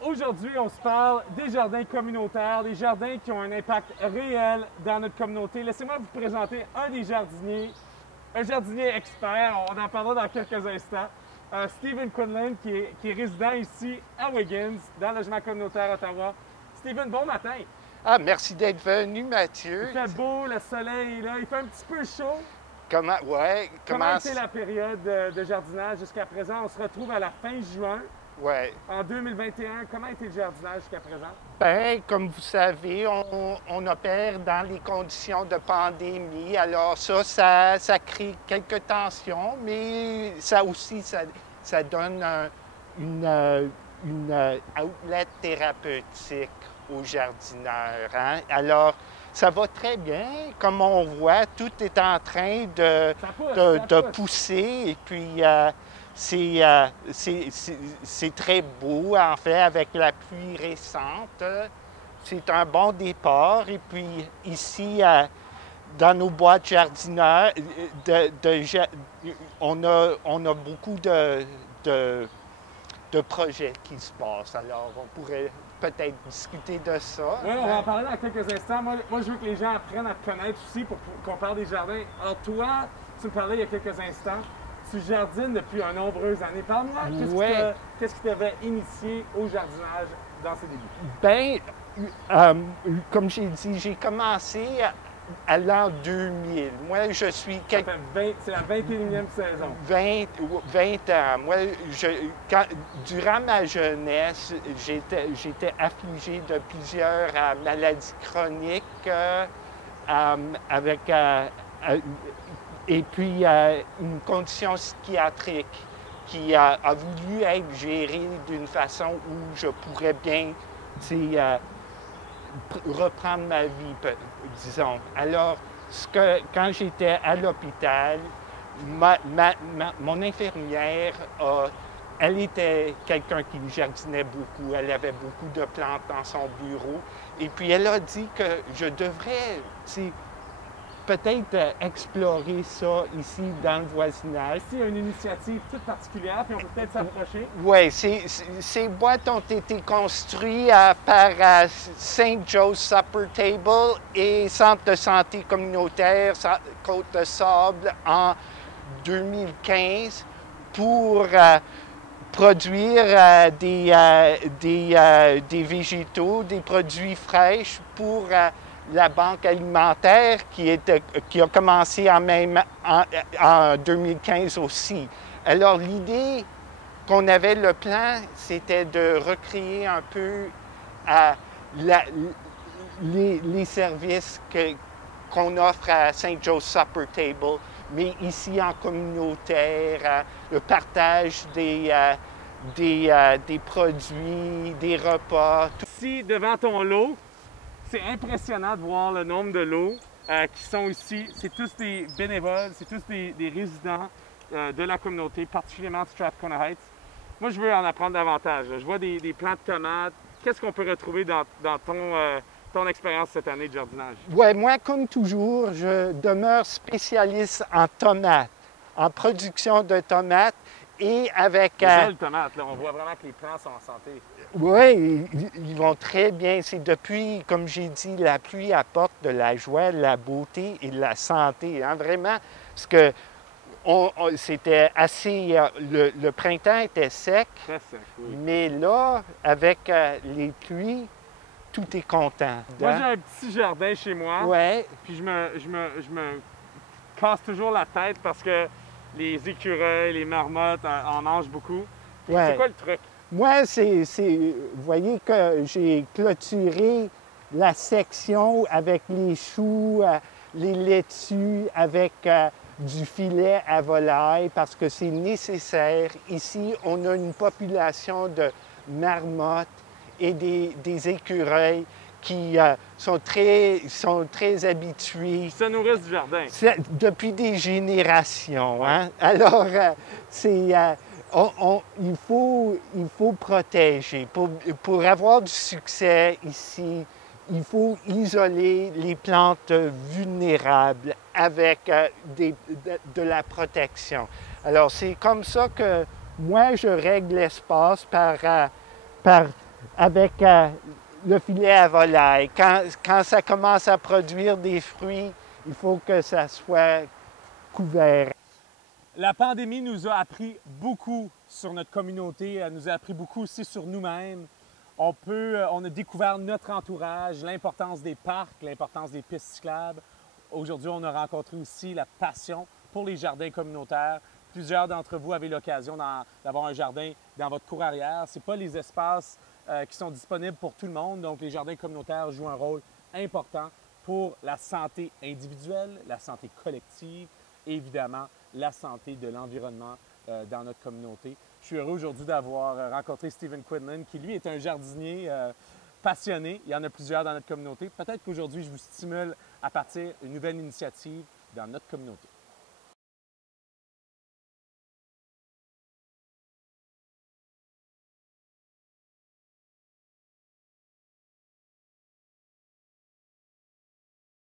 Aujourd'hui, on se parle des jardins communautaires, des jardins qui ont un impact réel dans notre communauté. Laissez-moi vous présenter un des jardiniers, un jardinier expert, on en parlera dans quelques instants. Stephen Quinlan, qui est résident ici à Wiggins, dans le logement communautaire Ottawa. Stephen, bon matin! Ah, merci d'être venu, Mathieu. Il fait beau, le soleil est là, il fait un petit peu chaud. Comment Comment était la période de jardinage jusqu'à présent? On se retrouve à la fin juin. Ouais. En 2021, comment a été le jardinage jusqu'à présent? Ben, comme vous savez, on opère dans les conditions de pandémie. Alors ça crée quelques tensions, mais ça aussi, ça donne une outlet thérapeutique aux jardineurs. Hein? Alors, ça va très bien. Comme on voit, tout est en train de pousser. Et puis, c'est très beau, en fait, avec la pluie récente. C'est un bon départ. Et puis, ici, dans nos boîtes jardineurs, on a beaucoup de projets qui se passent. Alors, on pourrait peut-être discuter de ça. Oui, on va en parler dans quelques instants. Moi, je veux que les gens apprennent à te connaître aussi pour qu'on parle des jardins. Alors, toi, tu me parlais il y a quelques instants, tu jardines depuis de nombreuses années. Parle-moi, qu'est-ce qui t'avait initié au jardinage dans ses débuts? Bien, comme j'ai dit, j'ai commencé à l'an 2000. Moi, je suis... C'est la 21e saison. 20 ans. Moi, durant ma jeunesse, j'étais affligé de plusieurs maladies chroniques et puis une condition psychiatrique qui a voulu être gérée d'une façon où je pourrais bien, reprendre ma vie, disons. Alors, quand j'étais à l'hôpital, mon infirmière, elle était quelqu'un qui jardinait beaucoup. Elle avait beaucoup de plantes dans son bureau. Et puis, elle a dit que je devrais, peut-être explorer ça ici dans le voisinage. Ici, il y a une initiative toute particulière, puis on peut peut-être s'approcher. Oui, ces boîtes ont été construites par St. Joe's Supper Table et Centre de santé communautaire Côte-de-Sable en 2015 pour produire des végétaux, des produits fraîches pour la banque alimentaire qui a commencé en 2015 aussi. Alors, l'idée qu'on avait, le plan, c'était de recréer un peu les services qu'on offre à St. Joe's Supper Table, mais ici en communautaire, le partage des produits, des repas. Ici, devant ton lot, c'est impressionnant de voir le nombre de lots qui sont ici. C'est tous des bénévoles, c'est tous des résidents de la communauté, particulièrement de Strathcona Heights. Moi, je veux en apprendre davantage. Je vois des plants de tomates. Qu'est-ce qu'on peut retrouver dans ton expérience cette année de jardinage? Oui, moi, comme toujours, je demeure spécialiste en tomates, en production de tomates. Et avec... Les belles tomates, là, on voit vraiment que les plants sont en santé. Oui, ils vont très bien. C'est depuis, comme j'ai dit, la pluie apporte de la joie, de la beauté et de la santé. Hein? Vraiment, parce que c'était assez... le printemps était sec. Très sec, oui. Mais là, avec les pluies, tout est content. Moi, j'ai un petit jardin chez moi. Ouais. Puis je me casse toujours la tête parce que les écureuils, les marmottes en mangent beaucoup. Ouais. C'est quoi le truc? Moi, vous voyez que j'ai clôturé la section avec les choux, les laitues, avec du filet à volaille parce que c'est nécessaire. Ici, on a une population de marmottes et des écureuils qui sont très habitués. Ils se nourrissent du jardin. Depuis des générations. Hein? Alors, il faut protéger. Pour avoir du succès ici, il faut isoler les plantes vulnérables avec de la protection. Alors, c'est comme ça que moi, je règle l'espace par avec le filet à volaille. Quand ça commence à produire des fruits, il faut que ça soit couvert. La pandémie nous a appris beaucoup sur notre communauté, elle nous a appris beaucoup aussi sur nous-mêmes. On a découvert notre entourage, l'importance des parcs, l'importance des pistes cyclables. Aujourd'hui, on a rencontré aussi la passion pour les jardins communautaires. Plusieurs d'entre vous avez l'occasion d'avoir un jardin dans votre cour arrière. Ce n'est pas les espaces qui sont disponibles pour tout le monde, donc les jardins communautaires jouent un rôle important pour la santé individuelle, la santé collective et évidemment la santé de l'environnement dans notre communauté. Je suis heureux aujourd'hui d'avoir rencontré Stephen Quinlan, qui lui est un jardinier passionné. Il y en a plusieurs dans notre communauté. Peut-être qu'aujourd'hui, je vous stimule à partir d'une nouvelle initiative dans notre communauté.